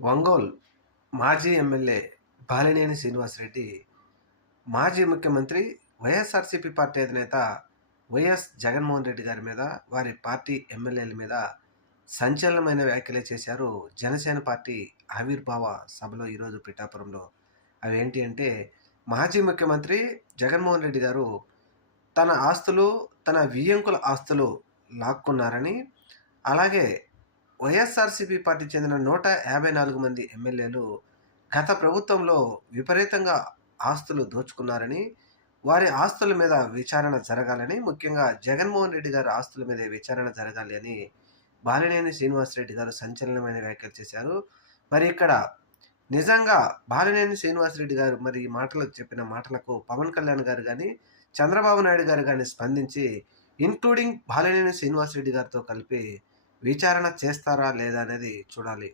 ఒంగోల్ మాజీ ఎమ్మెల్యే బాలినేని శ్రీనివాసరెడ్డి మాజీ ముఖ్యమంత్రి వైఎస్ఆర్సీపీ పార్టీ అధినేత వైఎస్ జగన్మోహన్ రెడ్డి గారి మీద వారి పార్టీ ఎమ్మెల్యేల మీద సంచలనమైన వ్యాఖ్యలు చేశారు జనసేన పార్టీ ఆవిర్భావ సభలో ఈరోజు పిఠాపురంలో. అవేంటి అంటే మాజీ ముఖ్యమంత్రి జగన్మోహన్ రెడ్డి గారు తన ఆస్తులు తన వియ్యంకుల ఆస్తులు లాక్కున్నారని అలాగే వైఎస్ఆర్సీపీ పార్టీ చెందిన నూట యాభై నాలుగు మంది ఎమ్మెల్యేలు గత ప్రభుత్వంలో విపరీతంగా ఆస్తులు దోచుకున్నారని వారి ఆస్తుల మీద విచారణ జరగాలని ముఖ్యంగా జగన్మోహన్ రెడ్డి గారి ఆస్తుల మీద విచారణ జరగాలి అని బాలినేని శ్రీనివాసరెడ్డి గారు సంచలనమైన వ్యాఖ్యలు చేశారు. మరి ఇక్కడ నిజంగా బాలినేని శ్రీనివాసరెడ్డి గారు మరి ఈ మాటలు చెప్పిన మాటలకు పవన్ కళ్యాణ్ గారు కానీ చంద్రబాబు నాయుడు గారు కానీ స్పందించి ఇంక్లూడింగ్ బాలినేని శ్రీనివాసరెడ్డి గారితో కలిపి విచారణ చేస్తారా లేదా అనేది చూడాలి.